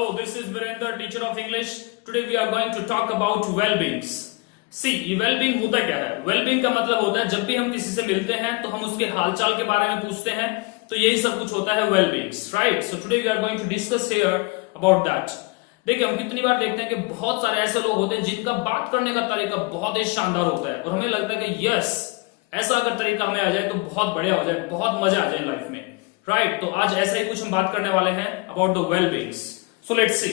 Hello, this is Virender, teacher of English. Today we are going to talk about well-beings. See, ये well-being होता क्या है? Well-being का मतलब होता है जब भी हम किसी से मिलते हैं तो हम उसके हालचाल के बारे में पूछते हैं, तो यही सब कुछ होता है well-beings, right? So today we are going to discuss here about that. देखिए, हम कितनी बार देखते हैं कि बहुत सारे ऐसे लोग होते हैं जिनका बात करने का तरीका बहुत ही शानदार होता है और हमें लगता है कि यस, ऐसा अगर तरीका हमें आ जाए तो बहुत बढ़िया हो जाए, बहुत मजा आ जाए लाइफ में, राइट? तो आज ऐसा ही कुछ हम बात करने वाले हैं about the well-beings. So let's see.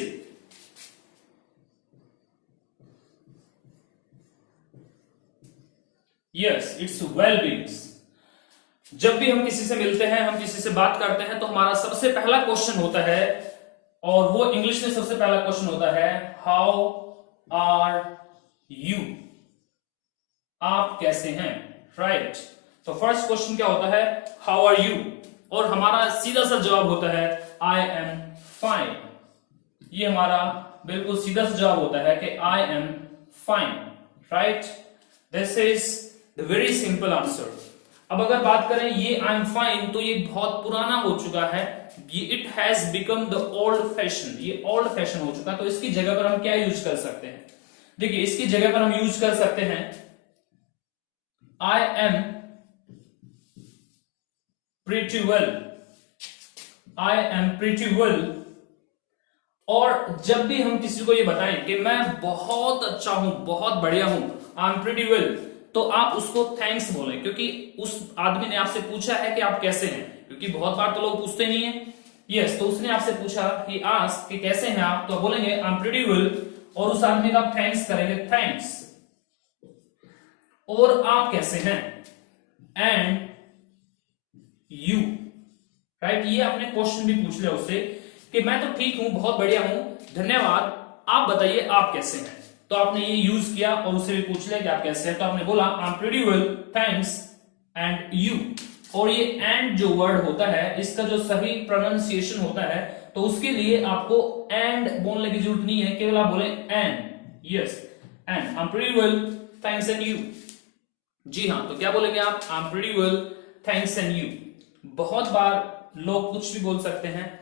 Yes, it's well-beings. जब भी हम किसी से मिलते हैं, हम किसी से बात करते हैं, तो हमारा सबसे पहला क्वेश्चन होता है, और वो इंग्लिश में सबसे पहला क्वेश्चन होता है, हाउ आर यू? आप कैसे हैं, राइट? तो फर्स्ट क्वेश्चन क्या होता है, हाउ आर यू? और हमारा सीधा सा जवाब होता है, आई एम फाइन. ये हमारा बिल्कुल सीधा सा जवाब होता है कि I am fine, right? This is the very simple answer. अब अगर बात करें ये आई एम फाइन, तो ये बहुत पुराना हो चुका है, ये it has become the old fashion. ये ओल्ड फैशन हो चुका है, तो इसकी जगह पर हम क्या यूज कर सकते हैं? देखिए, इसकी जगह पर हम यूज कर सकते हैं I am pretty well. I am pretty well. और जब भी हम किसी को ये बताएं कि मैं बहुत अच्छा हूं, बहुत बढ़िया हूं, आई एम प्रीटी वेल, तो आप उसको थैंक्स बोलें, क्योंकि उस आदमी ने आपसे पूछा है कि आप कैसे हैं. क्योंकि बहुत बार तो लोग पूछते नहीं है. यस, तो उसने आपसे पूछा कि आस्क कि कैसे हैं आप, तो बोलेंगे आई एम प्रीटी वेल, और उस आदमी का थैंक्स करेंगे, थैंक्स. और आप कैसे हैं, एंड यू, राइट? ये आपने क्वेश्चन भी पूछ लिया उससे कि मैं तो ठीक हूं, बहुत बढ़िया हूं, धन्यवाद, आप बताइए आप कैसे हैं. तो आपने ये यूज किया और उससे भी पूछ लिया कि आप कैसे हैं, तो आपने बोला आई am pretty well, thanks, and you. और ये एंड जो वर्ड होता है, इसका जो सही प्रोनाउंसिएशन होता है, तो उसके लिए आपको एंड बोलने की जरूरत नहीं है, केवल आप बोले and. Yes, and I am pretty well, thanks, and you. जी हाँ, तो क्या बोलेंगे आप? I am pretty well, thanks, and you. बहुत बार लोग कुछ भी बोल सकते हैं,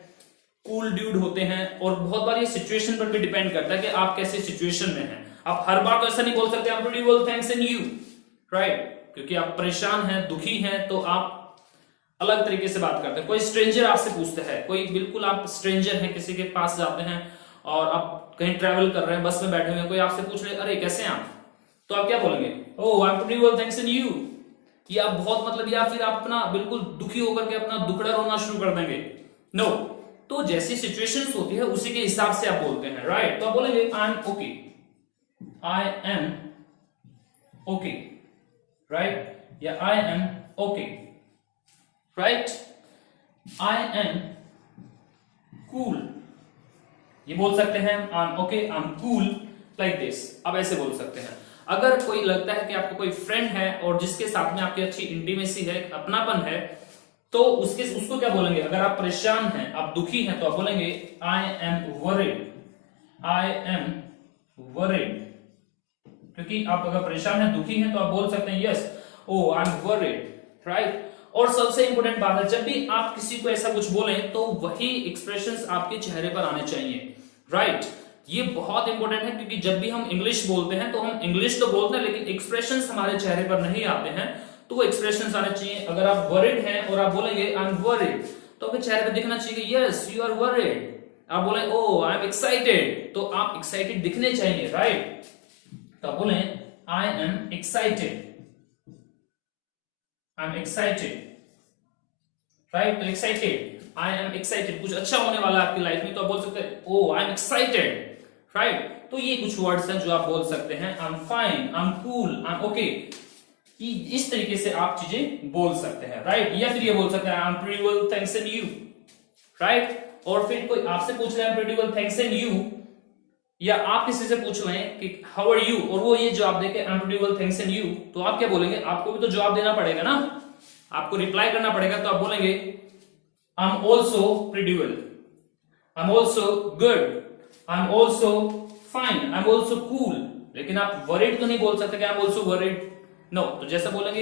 कूल ड्यूड होते हैं, और बहुत बार ये सिचुएशन पर भी डिपेंड करता है कि आप कैसे सिचुएशन में हैं. आप हर बार तो ऐसा नहीं बोल सकते आई am pretty well, thanks, and you, right? क्योंकि आप परेशान हैं, दुखी हैं, तो आप अलग तरीके से बात करते हैं. कोई स्ट्रेंजर आपसे पूछता है, कोई बिल्कुल आप स्ट्रेंजर हैं, किसी के पास जाते हैं और आप कहीं ट्रैवल कर रहे हैं, बस में बैठे हुए हैं, कोई आपसे पूछ रहे अरे कैसे हैं आप, तो आप क्या बोलेंगे? Oh, I am pretty well, thanks, and you. ये आप बहुत मतलब, या फिर आप अपना बिल्कुल दुखी होकर के अपना दुखड़ा रोना शुरू कर देंगे? नो. तो जैसी सिचुएशंस होती है उसी के हिसाब से आप बोलते हैं, राइट? तो आप बोलेंगे I am okay, I am okay, right? या I am okay, right? I am cool, ये बोल सकते हैं I am okay, I am cool, like this. अब ऐसे बोल सकते हैं. अगर कोई लगता है कि आपको कोई फ्रेंड है और जिसके साथ में आपकी अच्छी इंटीमेसी है, अपनापन है, तो उसको क्या बोलेंगे? अगर आप परेशान हैं, आप दुखी हैं, तो आप बोलेंगे I am worried, I am worried. क्योंकि आप अगर परेशान हैं, दुखी हैं, तो आप बोल सकते हैं yes, oh I am worried, right? और सबसे इंपॉर्टेंट बात है, जब भी आप किसी को ऐसा कुछ बोलें, तो वही एक्सप्रेशंस आपके चेहरे पर आने चाहिए, राइट? ये बहुत इंपॉर्टेंट है, क्योंकि जब भी हम इंग्लिश बोलते हैं, तो हम इंग्लिश तो बोलते हैं, लेकिन एक्सप्रेशंस हमारे चेहरे पर नहीं आते हैं, तो वो एक्सप्रेशंस आने चाहिए. अगर आप वरीड हैं और आप बोलेंगे आई एम वरीड, तो आपके चेहरे पे दिखना चाहिए यस यू आर वरीड. आप बोले ओ आई एम एक्साइटेड, तो आप एक्साइटेड दिखने चाहिए, राइट? तो आप बोले I am excited, I am excited, right? तो एक्साइटेड, आई एम एक्साइटेड, कुछ अच्छा होने वाला है आपकी लाइफ में, तो आप बोल सकते हैं ओ आई एम एक्साइटेड, राइट? तो ये कुछ वर्ड्स हैं जो आप बोल सकते हैं. I am fine, I am cool, I am okay. इस तरीके से आप चीजें बोल सकते हैं, राइट? या फिर ये बोल सकते हैं I am pretty well, thanks, and you, right? और फिर कोई आपसे पूछ रहा है pretty well, thanks, and you, या आप किसी से पूछ रहे हैं कि हाउ आर यू, और वो ये जवाब देके आई am pretty well, thanks, and you, तो आप क्या बोलेंगे? आपको भी तो जवाब देना पड़ेगा ना, आपको रिप्लाई करना पड़ेगा. तो आप बोलेंगे I am also pretty well, I am also good, I am also fine, I am also cool. लेकिन आप वरीड तो नहीं बोल सकते कि I am also worried. No. तो जैसा बोलेंगे,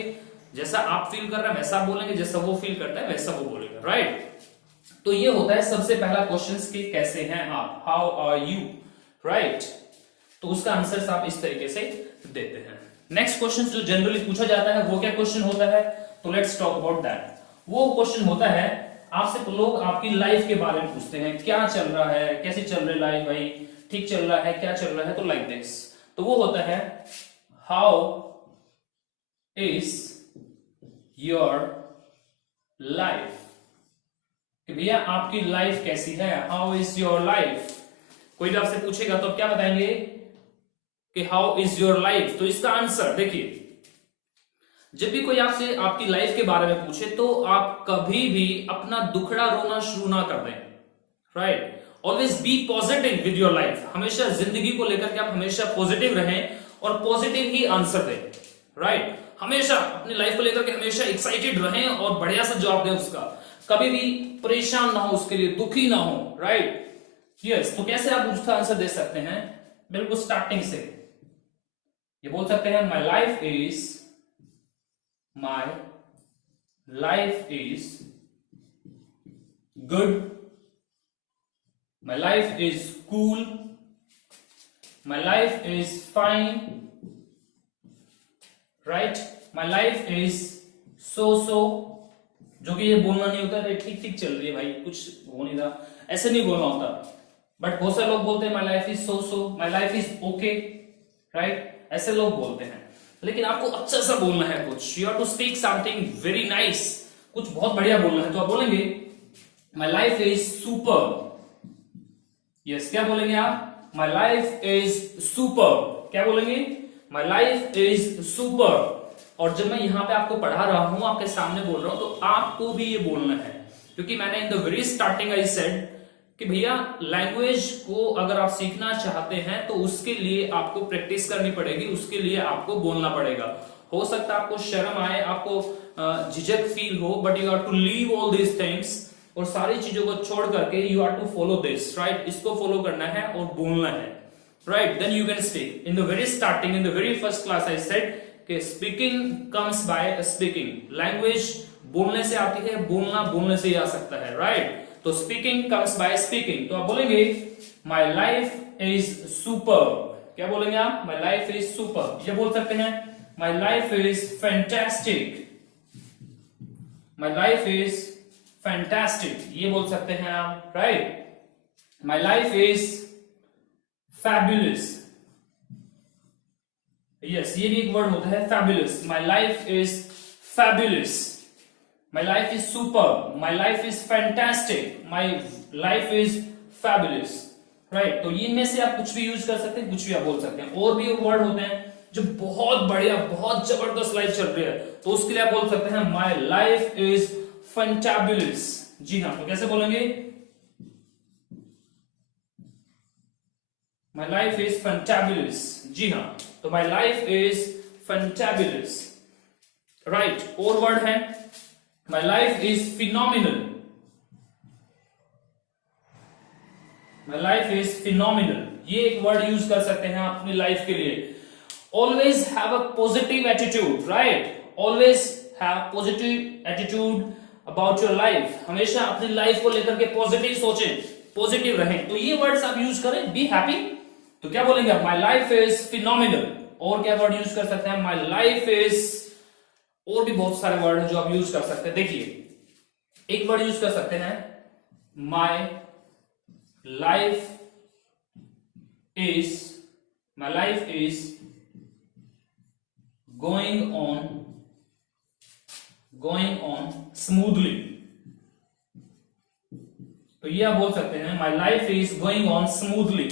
जैसा आप फील कर रहे हैं वैसा आप बोलेंगे, जैसा वो फील करता है वैसा वो बोलेगा, राइट? तो ये होता है सबसे पहला क्वेश्चन कि कैसे हैं आप, हाउ आर यू, राइट। तो उसका आंसर आप इस तरीके से देते हैं। नेक्स्ट क्वेश्चन जो जनरली पूछा जाता है वो क्या क्वेश्चन होता है, तो लेट्स टॉक अबाउट दैट। वो क्वेश्चन होता है आपसे लोग आपकी लाइफ के बारे में पूछते हैं, क्या चल रहा है, कैसी चल रही लाइफ भाई, ठीक चल रहा है, क्या चल रहा है, तो लाइक दिस। तो वो होता है हाउ इज योर लाइफ, कि भैया आपकी लाइफ कैसी है, हाउ इज योर लाइफ। कोई भी आपसे पूछेगा तो आप क्या बताएंगे कि हाउ इज योर लाइफ। तो इसका आंसर देखिए, जब भी कोई आपसे आपकी लाइफ के बारे में पूछे तो आप कभी भी अपना दुखड़ा रोना शुरू ना कर दें, right. Always be positive with your life, हमेशा जिंदगी को लेकर के आप हमेशा पॉजिटिव रहें और पॉजिटिव ही आंसर दें, राइट। हमेशा अपनी लाइफ को लेकर के हमेशा एक्साइटेड रहें और बढ़िया सा जवाब दें उसका, कभी भी परेशान ना हो, उसके लिए दुखी ना हो, राइट। यस, तो कैसे आप उसका आंसर दे सकते हैं, बिल्कुल स्टार्टिंग से ये बोल सकते हैं my life is good, my life is cool, my life is fine, right, my life is so. जो कि ये बोलना नहीं होता है ठीक ठीक चल रही है भाई, कुछ हो नहीं रहा, ऐसे नहीं बोलना होता। बट बहुत सारे लोग बोलते हैं my life is so, my life is okay, right, ऐसे लोग बोलते हैं। लेकिन आपको अच्छा सा बोलना है कुछ, you have to speak something very nice, कुछ बहुत बढ़िया बोलना है। तो आप बोलेंगे my life is super. Yes, क्या बोलेंगे आप, माई लाइफ इज सुपर। क्या बोलेंगे, माई लाइफ इज सुपर। और जब मैं यहां पे आपको पढ़ा रहा हूं, आपके सामने बोल रहा हूं, तो आपको भी ये बोलना है, क्योंकि मैंने इन the very starting I said कि भैया लैंग्वेज को अगर आप सीखना चाहते हैं तो उसके लिए आपको प्रैक्टिस करनी पड़ेगी, उसके लिए आपको बोलना पड़ेगा। हो सकता है आपको शर्म आए, आपको झिझक फील हो, but you have to leave all these things, और सारी चीजों को छोड़ करके you have to follow this, right. इसको फॉलो करना है और बोलना है, right, then you can speak. In the very starting, in the very first class I said कि speaking comes by speaking. Language बोलने से आती है, बोलना बोलने से ही आ सकता है, राइट। तो स्पीकिंग कम्स बाय स्पीकिंग। तो आप बोलेंगे माई लाइफ इज सुपर। क्या बोलेंगे आप, माई लाइफ इज सुपर। ये बोल सकते हैं my life is fantastic, my life is fantastic, ये बोल सकते हैं आप, right. My life is fabulous. Yes, ये भी एक वर्ड होता है fabulous. My life is fabulous, my life is superb, my life is fantastic, my life is fabulous, right। तो इनमें से आप कुछ भी यूज कर सकते हैं, कुछ भी आप बोल सकते हैं। और भी वर्ड होते हैं जो बहुत बढ़िया, बहुत जबरदस्त लाइफ चल रही है, तो उसके लिए आप बोल सकते हैं my life is fantabulous। जी हाँ, तो कैसे बोलेंगे, my life is fantabulous। जी हाँ, तो my life is fantabulous, right। और वर्ड है My life is phenomenal, my life is phenomenal, ये एक वर्ड यूज कर सकते हैं आप अपनी लाइफ के लिए। Always have a positive attitude, right, always have positive attitude about your life, हमेशा अपनी लाइफ को लेकर के पॉजिटिव सोचें, पॉजिटिव रहें। तो ये वर्ड्स आप यूज करें, बी हैप्पी। तो क्या बोलेंगे आप, my life is phenomenal। और क्या वर्ड यूज कर सकते हैं, my life is, और भी बहुत सारे वर्ड हैं जो आप यूज कर सकते हैं। देखिए, एक वर्ड यूज कर सकते हैं my life is going on smoothly. तो ये आप बोल सकते हैं my life is going on smoothly.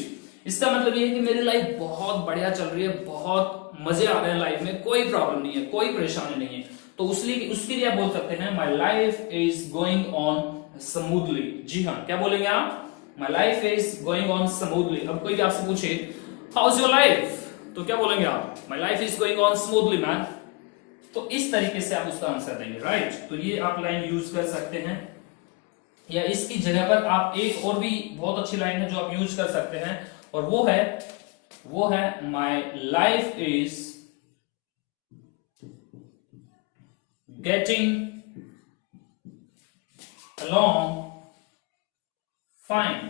इसका मतलब ये है कि मेरी लाइफ बहुत बढ़िया चल रही है, बहुत मजे आ रहे हैं लाइफ में, कोई प्रॉब्लम नहीं है, कोई परेशानी नहीं है। तो उसके लिए आप बोल सकते हैं my life is going on smoothly. जी हाँ, क्या बोलेंगे आप, my life is going on smoothly. अब कोई आपसे पूछे हाउ इज योर लाइफ, तो क्या बोलेंगे आप, my life is going on smoothly man. तो इस तरीके से आप उसका आंसर देंगे, राइट। तो ये आप लाइन यूज कर सकते हैं, या इसकी जगह पर आप एक और भी बहुत अच्छी लाइन है जो आप यूज कर सकते हैं, और वो है माई life is getting along fine,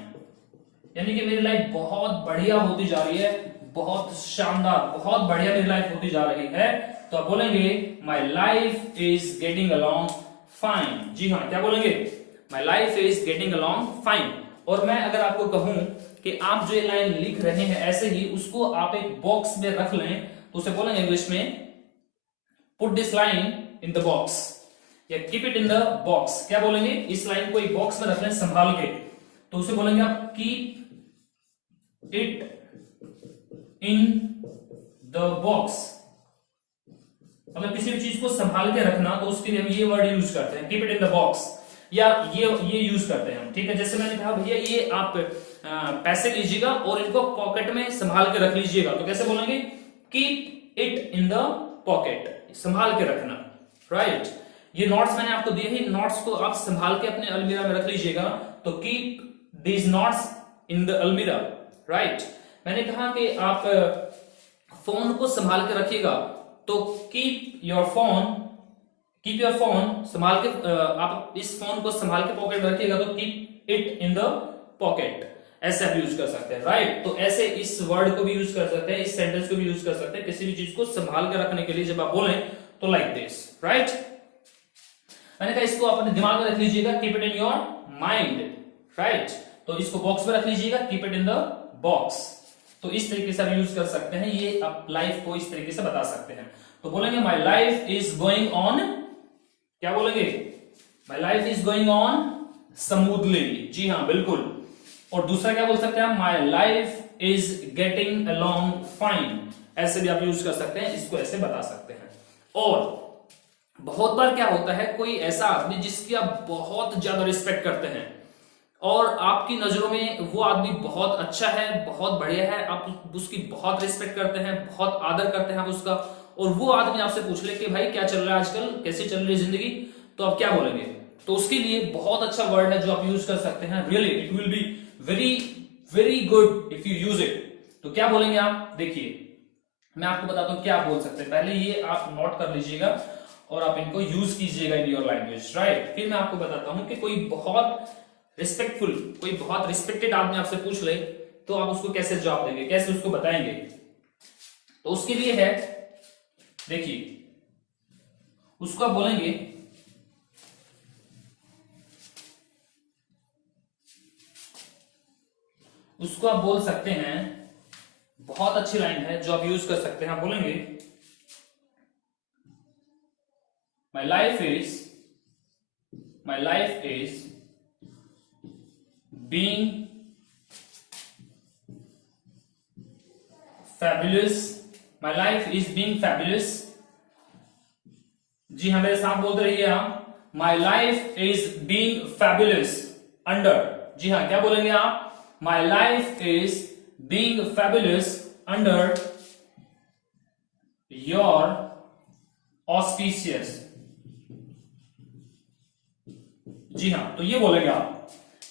यानी कि मेरी लाइफ बहुत बढ़िया होती जा रही है, बहुत शानदार, बहुत बढ़िया मेरी लाइफ होती जा रही है। तो आप बोलेंगे my life is getting along fine. जी हाँ, क्या बोलेंगे? My life is getting along fine. और मैं अगर आपको कहूं कि आप जो ये लाइन लिख रहे हैं ऐसे ही उसको आप एक बॉक्स में रख लें, तो उसे बोलेंगे इंग्लिश में put this line in the box या keep it in the box. क्या बोलेंगे? इस लाइन को एक बॉक्स में रख लें संभाल के, तो उसे बोलेंगे आप keep it in the box. मतलब किसी भी चीज को संभाल के रखना, तो उसके लिए हम ये वर्ड यूज करते हैं, keep it in the box, या ये यूज करते हैं हम। ठीक है, जैसे मैंने कहा भैया ये आप पैसे लीजिएगा और इनको पॉकेट में संभाल के रख लीजिएगा, तो कैसे बोलेंगे? Keep it in the pocket, संभाल के रखना, राइट। ये नोट्स मैंने आपको दिए हैं, नोट्स को आप संभाल के अपने अलमीरा में रख लीजिएगा, तो keep these notes in the अलमीरा, राइट। मैंने कहा कि आप फोन को संभाल के रखिएगा, तो कीप योर फोन संभाल के, आप इस फोन को संभाल के पॉकेट में रखिएगा, तो keep it in the pocket, ऐसे आप यूज कर सकते हैं, राइट। तो ऐसे इस वर्ड को भी यूज कर सकते हैं, इस सेंटेंस को भी यूज कर सकते हैं, किसी भी चीज को संभाल के रखने के लिए जब आप बोलें तो लाइक दिस, राइट। मैंने कहा इसको अपने दिमाग में रख लीजिएगा, keep it in your mind, right. तो इसको बॉक्स में रख लीजिएगा, keep it in the box. तो इस तरीके से आप यूज कर सकते हैं, ये आप लाइफ को इस तरीके से बता सकते हैं। तो बोलेंगे my life is going on, क्या बोलेंगे? My life is going on smoothly. जी हाँ, बिल्कुल। और दूसरा क्या बोल सकते हैं? My life is getting along fine, ऐसे भी आप यूज कर सकते हैं, इसको ऐसे बता सकते हैं। और बहुत बार क्या होता है, कोई ऐसा आदमी जिसकी आप बहुत ज्यादा रिस्पेक्ट करते हैं और आपकी नजरों में वो आदमी बहुत अच्छा है, बहुत बढ़िया है, आप उसकी बहुत रिस्पेक्ट करते हैं, बहुत आदर करते हैं आप उसका, और वो आदमी आपसे पूछ ले कि भाई क्या चल रहा है आजकल, कैसे चल रही है जिंदगी, तो आप क्या बोलेंगे? तो उसके लिए बहुत अच्छा वर्ड है जो आप यूज कर सकते हैं, really it will be very very good if you use it. तो क्या बोलेंगे आप? देखिए मैं आपको बताता हूं क्या आप बोल सकते हैं, पहले ये आप नोट कर लीजिएगा और आप इनको यूज कीजिएगा इन योर लैंग्वेज, राइट। फिर मैं आपको बताता हूं कि कोई बहुत रिस्पेक्टफुल, कोई बहुत रिस्पेक्टेड आदमी आपसे पूछ ले तो आप उसको कैसे जवाब देंगे, कैसे उसको बताएंगे? तो उसके लिए है, देखिए उसको आप बोलेंगे उसको आप बोल सकते हैं, बहुत अच्छी लाइन है जो आप यूज कर सकते हैं, आप बोलेंगे my life is being fabulous, my life is being fabulous. जी हाँ, मेरे साथ बोलते रहिए आप, my life is being fabulous under. जी हाँ, क्या बोलेंगे आप? My life is being fabulous under your auspicious. जी हाँ, तो ये बोलेंगे आप।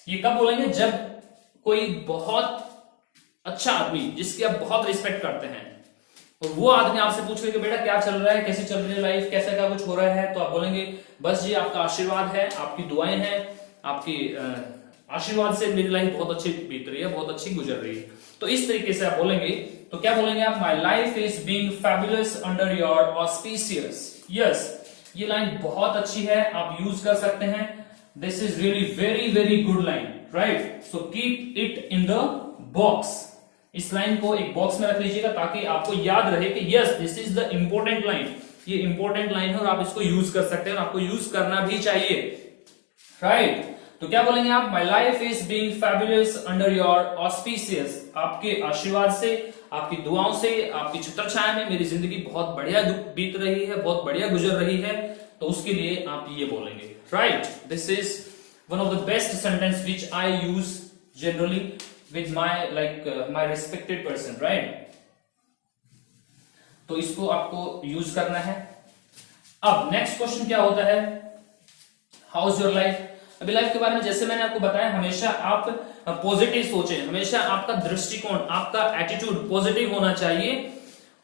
ये कब बोलेंगे? जब कोई बहुत अच्छा आदमी जिसकी आप बहुत रिस्पेक्ट करते हैं और वो आदमी आपसे पूछ ले कि बेटा क्या चल रहा है, कैसी चल रही है लाइफ, कैसा क्या कुछ हो रहा है, तो आप बोलेंगे बस जी आपका आशीर्वाद है, आपकी दुआएं हैं, आपकी आशीर्वाद से मेरी लाइफ बहुत अच्छी बीत रही है, बहुत अच्छी गुजर रही है। तो इस तरीके से आप बोलेंगे। तो क्या बोलेंगे आप? My life is being fabulous under your auspicious. Yes, ये लाइन बहुत अच्छी है, आप यूज कर सकते हैं। This is really very very good line, right. So keep it in the box. इस लाइन को एक बॉक्स में रख लीजिएगा ताकि आपको याद रहे कि yes this is the important line, ये इंपॉर्टेंट लाइन है और आप इसको यूज कर सकते हैं और आपको यूज करना भी चाहिए, राइट। तो क्या बोलेंगे आप? My life is being fabulous under your auspicious. आपके आशीर्वाद से, आपकी दुआओं से, आपकी छत्रछाया में मेरी जिंदगी बहुत बढ़िया बीत रही है, बहुत बढ़िया गुजर रही है। तो उसके लिए आप ये बोलेंगे, right. This is one of the best sentence which I use generally with my respected person, right? तो इसको आपको यूज करना है। अब नेक्स्ट क्वेश्चन क्या होता है? How is your life? अभी लाइफ के बारे में जैसे मैंने आपको बताया, हमेशा आप पॉजिटिव सोचें, हमेशा आपका दृष्टिकोण, आपका एटीट्यूड पॉजिटिव होना चाहिए।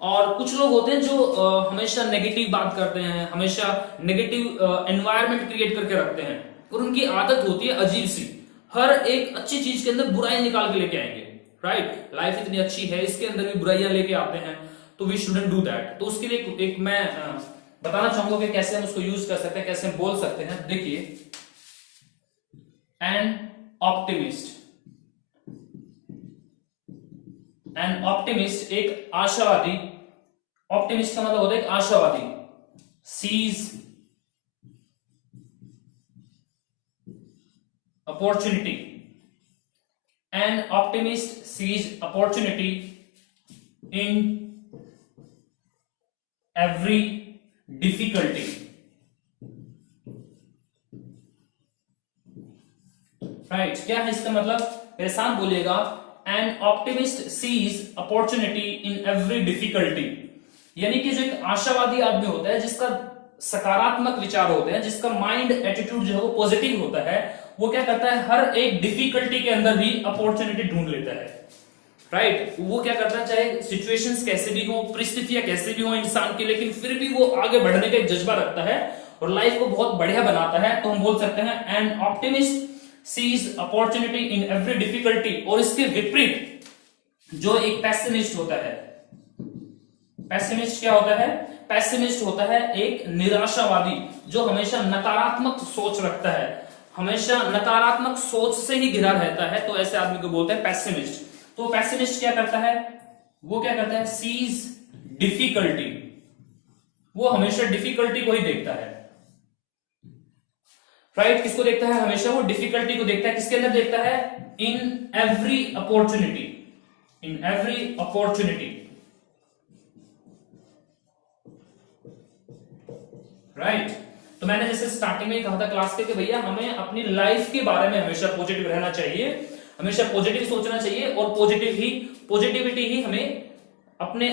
और कुछ लोग होते हैं जो हमेशा नेगेटिव बात करते हैं, हमेशा नेगेटिव एनवायरनमेंट क्रिएट करके रखते हैं और उनकी आदत होती है अजीब सी। हर एक अच्छी चीज के अंदर बुराई निकाल के लेके आएंगे, राइट। लाइफ इतनी अच्छी है, इसके अंदर भी बुराइयां लेके आते हैं, तो वी शुडंट डू दैट। तो उसके लिए एक मैं बताना चाहूंगा कि कैसे हम उसको यूज कर सकते हैं, कैसे हम बोल सकते हैं। देखिए, एन ऑप्टिमिस्ट, एन ऑप्टिमिस्ट एक आशावादी, ऑप्टिमिस्ट का मतलब होता है एक आशावादी, sees opportunity, an optimist sees opportunity in every difficulty, right. क्या है इसका मतलब, मेरे साथ बोलिएगा, an optimist sees opportunity in every difficulty. यानी कि जो एक आशावादी आदमी होता है, जिसका सकारात्मक विचार होते हैं, जिसका माइंड एटीट्यूड जो है वो पॉजिटिव होता है, वो क्या करता है, हर एक डिफिकल्टी के अंदर भी अपॉर्चुनिटी ढूंढ लेता है, राइट। वो क्या करता है, चाहे सिचुएशंस कैसे भी हो, परिस्थितियां कैसे भी हो इंसान की, लेकिन फिर भी वो आगे बढ़ने का एक जज्बा रखता है और लाइफ को बहुत बढ़िया बनाता है। तो हम बोल सकते हैं an optimist sees opportunity in every difficulty. और इसके विपरीत जो एक पेसिमिस्ट होता है, पेसिमिस्ट क्या होता है, पेसिमिस्ट होता है एक निराशावादी, जो हमेशा नकारात्मक सोच रखता है, हमेशा नकारात्मक सोच से ही घिरा रहता है। तो ऐसे आदमी को बोलते हैं पेसिमिस्ट। तो पेसिमिस्ट क्या करता है, वो क्या करता है, सीज डिफिकल्टी, वो हमेशा डिफिकल्टी को ही देखता है, राइट। किसको देखता है, हमेशा वो डिफिकल्टी को देखता है। किसके अंदर देखता है, in every opportunity, in every opportunity, right. तो मैंने जैसे स्टार्टिंग में कहा था क्लास के कि भैया हमें अपनी लाइफ के बारे में हमेशा पॉजिटिव रहना चाहिए, हमेशा पॉजिटिव सोचना चाहिए और पॉजिटिविटी ही हमें अपने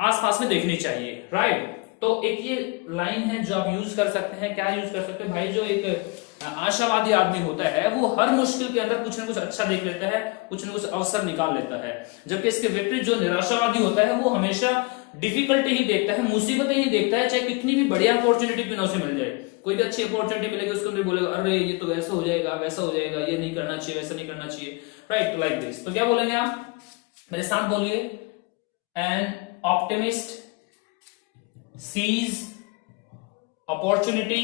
आसपास में देखनी चाहिए, राइट। तो एक ये लाइन है जो आप यूज कर सकते हैं। क्या यूज कर सकते हैं भाई, जो एक आशावादी आदमी होता है वो हर मुश्किल के अंदर कुछ ना कुछ अच्छा देख लेता है, कुछ ना कुछ अवसर निकाल लेता है। जबकि इसके विपरीत जो निराशावादी होता है वो हमेशा डिफिकल्टी ही देखता है, मुसीबतें ही देखता है, चाहे कितनी भी बढ़िया अपॉर्चुनिटी क्यों ना उसे मिल जाए। कोई भी अच्छी अपॉर्चुनिटी मिलेगी उसको अंदर बोलेगा अरे ये तो वैसा हो जाएगा, वैसा हो जाएगा, ये नहीं करना चाहिए, वैसा नहीं करना चाहिए, राइट। Like this. तो क्या बोलेंगे आप, मेरे साथ बोलिए, an optimist sees opportunity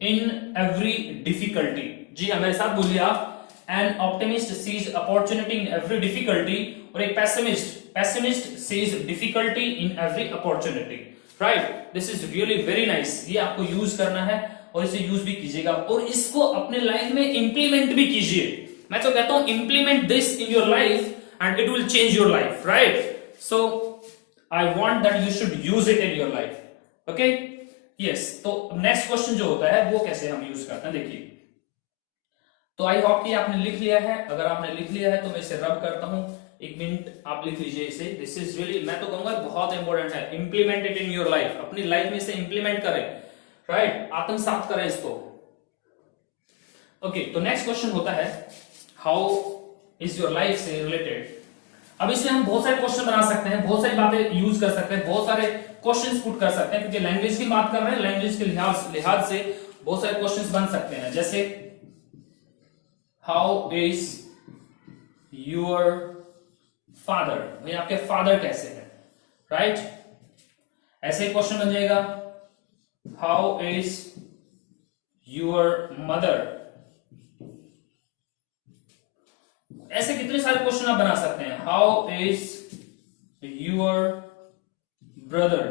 in every difficulty। जी हाँ, मेरे साथ बोलिए आप, an optimist sees opportunity in every difficulty। और एक pessimist sees difficulty in every opportunity, right। this is really very nice। ये आपको यूज करना है और इसे यूज भी कीजिएगा और इसको अपने लाइफ में इंप्लीमेंट भी कीजिए। मैं तो कहता हूं implement this in your life and it will change your life, right. So I want that you should use it in your life, okay? Yes। तो नेक्स्ट क्वेश्चन जो होता है वो कैसे हम यूज करते हैं, देखिए। तो आई होप कि आपने लिख लिया है। अगर आपने लिख लिया है तो मैं इसे रब करता हूं, एक मिनट आप लिख लीजिए इसे। दिस इज रियली, मैं तो कहूंगा बहुत इंपॉर्टेंट है। Implement it in your life, अपनी लाइफ में इसे इंप्लीमेंट करें, राइट। आत्मसात करें इसको, ओके। तो नेक्स्ट क्वेश्चन होता है हाउ इज योर लाइफ से रिलेटेड। अब इसमें हम बहुत सारे क्वेश्चन बना सकते हैं, बहुत सारी बातें यूज कर सकते हैं, बहुत सारे क्वेश्चंस पुट कर सकते हैं, क्योंकि लैंग्वेज की बात कर रहे हैं, लैंग्वेज के लिहाज से बहुत सारे क्वेश्चंस बन सकते हैं। जैसे हाउ इज योर फादर, भाई आपके फादर कैसे हैं, राइट। ऐसे ही क्वेश्चन बन जाएगा हाउ इज योर मदर। ऐसे कितने सारे क्वेश्चन आप बना सकते हैं। हाउ इज योर ब्रदर,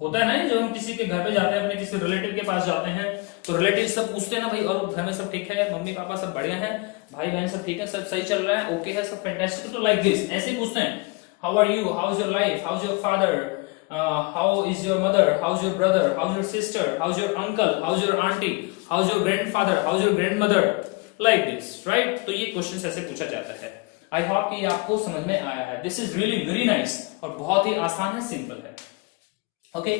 होता है ना, जो हम किसी के घर पे जाते हैं, अपने किसी रिलेटिव के पास जाते हैं, तो रिलेटिव सब पूछते हैं ना भाई और घर में सब ठीक है, मम्मी पापा सब बढ़िया हैं, भाई बहन सब ठीक है, सब सही चल रहा है, ओके है, सब फैंटास्टिक। तो लाइक दिस, ऐसे ही पूछते हैं how are you, how is your life, how is your father, how is your mother, how is your brother, how is your sister, how is your uncle, how is your aunty, how is your grandfather, how is your grandmother, like this, right. तो ये question ऐसे पूछा जाता है। I hope कि आपको समझ में आया है। This is really very nice और बहुत ही आसान है, सिंपल है, ओके।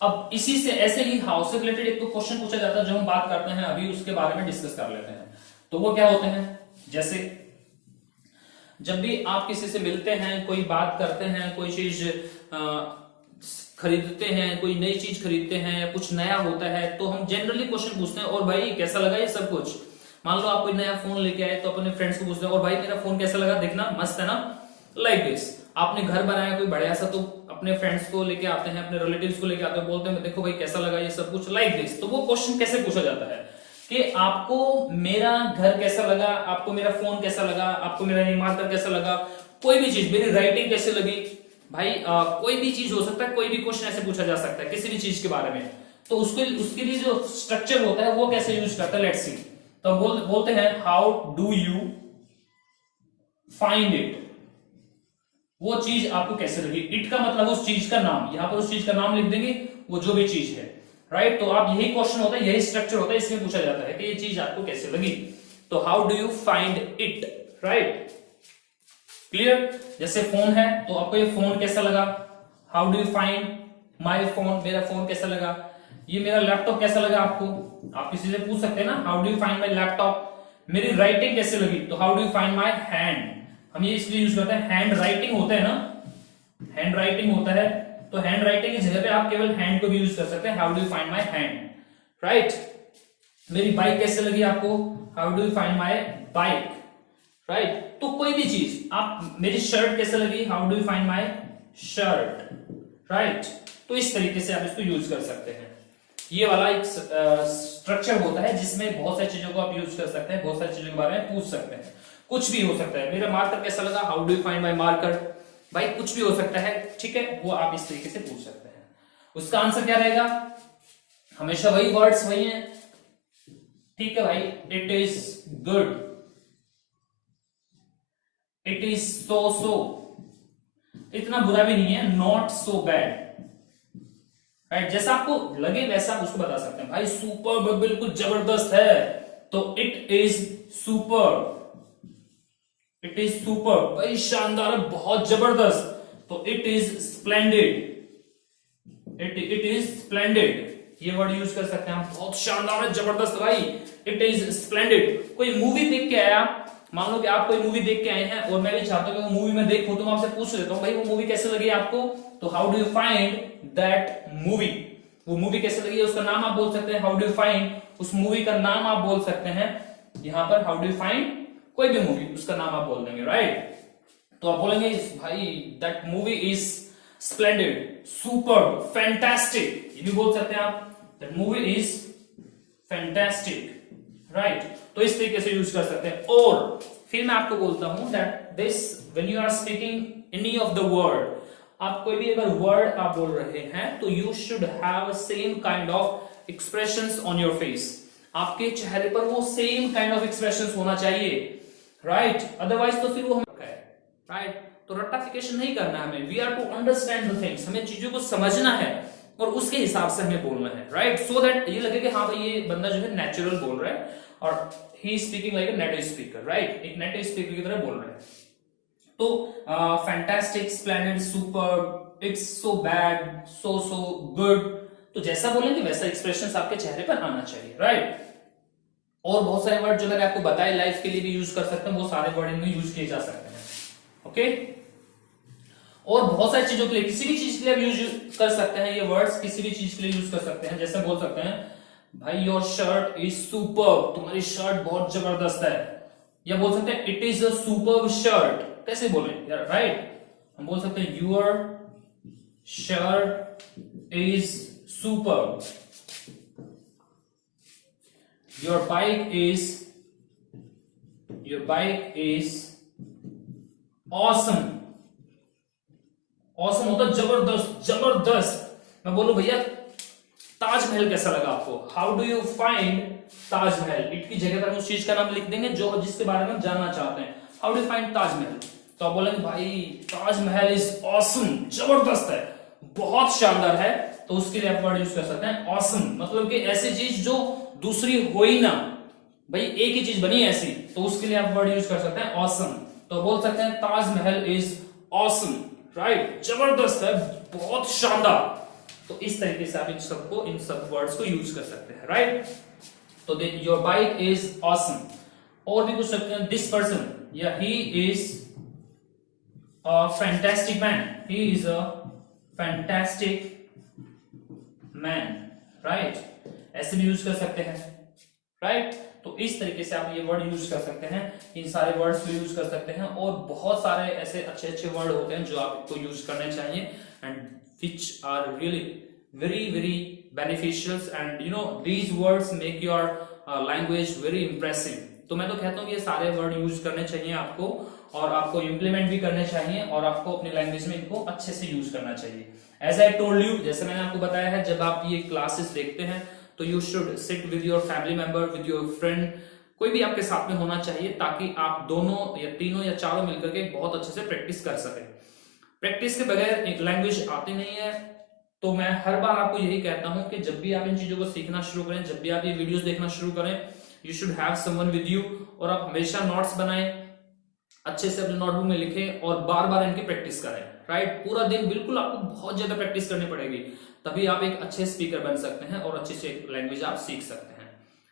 अब इसी से ऐसे ही हाउस से रिलेटेड एक तो क्वेश्चन पूछा जाता है जो हम बात करते हैं अभी, उसके बारे में डिस्कस कर लेते हैं। तो वो क्या होते हैं, जैसे जब भी आप किसी से मिलते हैं, कोई बात करते हैं, कोई चीज खरीदते हैं, कोई नई चीज खरीदते हैं, कुछ नया होता है, तो हम जनरली क्वेश्चन पूछते हैं और भाई कैसा लगा ये सब कुछ, मान लो आप कोई नया फोन लेके आए तो अपने फ्रेंड्स को पूछते हैं और भाई मेरा फोन कैसा लगा, देखना मस्त है ना, लाइक दिस। आपने घर बनाया कोई बढ़िया सा, तो अपने फ्रेंड्स को लेके आते हैं, अपने रिलेटिव्स को लेके आते हैं, बोलते हैं देखो भाई कैसा लगा ये सब कुछ, लाइक दिस। तो वो क्वेश्चन कैसे पूछा जाता है कि आपको मेरा घर कैसा लगा, आपको मेरा फोन कैसा लगा, आपको मेरा निर्माण कैसा लगा, कोई भी चीज, मेरी राइटिंग कैसे लगी भाई, कोई भी चीज हो सकता है, कोई भी क्वेश्चन ऐसे पूछा जा सकता है किसी भी चीज के बारे में। तो उसके लिए जो स्ट्रक्चर होता है वो कैसे यूज करता है, लेट्स सी। तो बोलते हैं how do you find it, वो चीज आपको कैसे लगी। इट का मतलब उस चीज का नाम, यहां पर उस चीज का नाम लिख देंगे, वो जो भी चीज है, राइट। तो आप यही क्वेश्चन होता है, यही स्ट्रक्चर होता है, इसमें पूछा जाता है कि ये चीज आपको कैसे लगी। तो how do you find it, right, clear. जैसे फोन है तो आपको ये फोन कैसा लगा, how do you find my phone, मेरा फोन कैसा लगा। ये मेरा लैपटॉप कैसा लगा आपको, आप किसी से पूछ सकते हैं ना, how do you find my laptop. मेरी राइटिंग कैसे लगी, तो how do you find my hand. हम ये इसलिए यूज करते हैं, हैंड राइटिंग होता है ना, हैंड राइटिंग होता है, तो हैंड राइटिंग की जगह पे आप केवल हैंड को भी यूज कर सकते हैं, how do you find my hand, right. मेरी बाइक कैसे लगी आपको, how do you find my bike, right. तो कोई भी चीज, आप मेरी शर्ट कैसे लगी, how do you find my shirt, right. तो इस तरीके से आप इसको यूज कर सकते हैं। ये वाला एक स्ट्रक्चर होता है जिसमें बहुत सारी चीजों को आप यूज कर सकते हैं, बहुत सारी चीजों के बारे में पूछ सकते हैं। कुछ भी हो सकता है, मेरा मार्कर कैसा लगा, how do you find my marker, भाई कुछ भी हो सकता है, ठीक है, वो आप इस तरीके से पूछ सकते हैं। उसका आंसर क्या रहेगा, हमेशा वही वर्ड्स वही हैं, ठीक है भाई। It is good, it is so, इतना बुरा भी नहीं है, नॉट सो बैड, राइट। जैसा आपको लगे वैसा आप उसको बता सकते हैं। भाई सुपर बिल्कुल जबरदस्त है, तो it is super, it is super, भाई शानदार है, बहुत जबरदस्त, तो it is splendid, it is splendid, ये वर्ड यूज कर सकते हैं हम, बहुत शानदार है, जबरदस्त भाई, इट इज स्प्लेंडेड। कोई मूवी देख के आया, मान लो कि आप कोई मूवी देख के आए हैं और मैं भी चाहता हूं कि वो मूवी में देखूं, तो मैं आपसे पूछ लेता हूं भाई वो मूवी कैसे लगी आपको, तो how do you find that movie, वो मूवी कैसे लगी है, उसका नाम आप बोल सकते हैं, हाउ डू यू फाइंड, उस मूवी का नाम आप बोल सकते हैं, यहां पर हाउ डू यू फाइंड कोई भी मूवी, उसका नाम आप बोल देंगे, राइट। तो आप बोलेंगे भाई that movie is splendid, super, fantastic, ये भी बोल सकते हैं आप, that movie is fantastic, right. तो इस तरीके से यूज कर सकते हैं। और फिर मैं आपको बोलता हूं that this when you are speaking any of the word, आप कोई भी अगर वर्ड आप बोल रहे हैं तो you should have same kind of expressions on your face, आपके चेहरे पर वो सेम काइंड ऑफ एक्सप्रेशंस होना चाहिए, राइट। अदरवाइज तो फिर वो हम, राइट। तो रट्टाफिकेशन नहीं करना है हमें, we are to understand the things, हमें चीजों को समझना है और उसके हिसाब से हमें बोलना है, राइट, सो दैट ये लगे कि हाँ भाई ये बंदा जो है नेचुरल बोल रहा है और he is speaking like a native speaker, right, एक नेटिव स्पीकर की तरह बोल रहा है। तो fantastic, splendid, super, it's so bad, so good, तो जैसा बोलेंगे वैसा एक्सप्रेशंस आपके चेहरे पर आना चाहिए, राइट। और बहुत सारे वर्ड जो मैंने आपको बताए लाइफ के लिए भी यूज कर सकते हैं, वो सारे वर्ड इनमें यूज किए जा सकते हैं, ओके। और बहुत सारी चीजों के लिए, किसी भी चीज के लिए आप यूज कर सकते हैं ये वर्ड्स, किसी भी चीज के लिए यूज कर सकते हैं। जैसे बोल सकते हैं भाई योर शर्ट इज सुपर, तुम्हारी शर्ट बहुत जबरदस्त है, या बोल सकते हैं it is a super shirt, कैसे बोले यार, राइट। हम बोल सकते हैं your shirt is super, your bike is awesome, awesome होता जबरदस्त, जबरदस्त। मैं बोलूं भैया ताजमहल कैसा लगा आपको, how do you find Taj Mahal, it की जगह पर उस चीज का नाम लिख देंगे जो जिसके बारे में जानना चाहते हैं, how do you find Taj Mahal, तो आप बोलेंगे भाई ताजमहल इज ऑसम, जबरदस्त है, बहुत शानदार है, तो उसके लिए आप वर्ड यूज कर सकते हैं ऑसम, मतलब कि ऐसी चीज जो दूसरी हो ही ना, भाई एक ही चीज बनी ऐसी, तो उसके लिए आप वर्ड यूज कर सकते हैं ऑसम। तो बोल सकते हैं ताजमहल इज ऑसम, राइट, जबरदस्त है, बहुत शानदार। तो इस तरीके से आप इन सब वर्ड्स को यूज कर सकते हैं, राइट। तो योर बाइक इज ऑसम, और भी कुछ सकते हैं, दिस पर्सन, या he is a fantastic man, he is a fantastic man, right, ऐसे भी यूज कर सकते हैं, राइट। तो इस तरीके से आप ये वर्ड यूज कर सकते हैं, इन सारे वर्ड्स को यूज कर सकते हैं, और बहुत सारे ऐसे अच्छे अच्छे वर्ड होते हैं जो आपको यूज करने चाहिए, and which are really very beneficial, and you know these words make your language very impressive। तो मैं तो कहता हूँ ये सारे वर्ड यूज करने चाहिए आपको, और आपको इम्प्लीमेंट भी करने चाहिए, और आपको अपनी लैंग्वेज में इनको अच्छे से यूज करना चाहिए। एज आई टोल्ड यू, जैसे मैंने आपको बताया है, जब आप ये क्लासेस देखते हैं तो you should sit with your family member, with your friend, कोई भी आपके साथ में होना चाहिए, ताकि आप दोनों या तीनों या चारों मिलकर के बहुत अच्छे से प्रैक्टिस कर सकें। प्रैक्टिस के बगैर एक लैंग्वेज आती नहीं है। तो मैं हर बार आपको यही कहता हूं कि जब भी आप इन चीजों को सीखना शुरू करें, जब भी आप ये वीडियोस देखना शुरू करें, you should have someone with you, और आप हमेशा नोट्स बनाएं, अच्छे से अपने नोटबुक में लिखें, और बार बार इनकी प्रैक्टिस करें। राइट, पूरा दिन बिल्कुल आपको बहुत ज्यादा प्रैक्टिस करनी पड़ेगी, तभी आप एक अच्छे स्पीकर बन सकते हैं और अच्छे से लैंग्वेज आप सीख सकते हैं।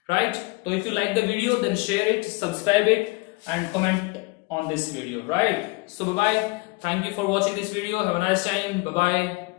राइट, तो if you like the video then share it, subscribe it and comment on this video। Right, so bye bye, thank you for watching this video, have a nice time, bye bye।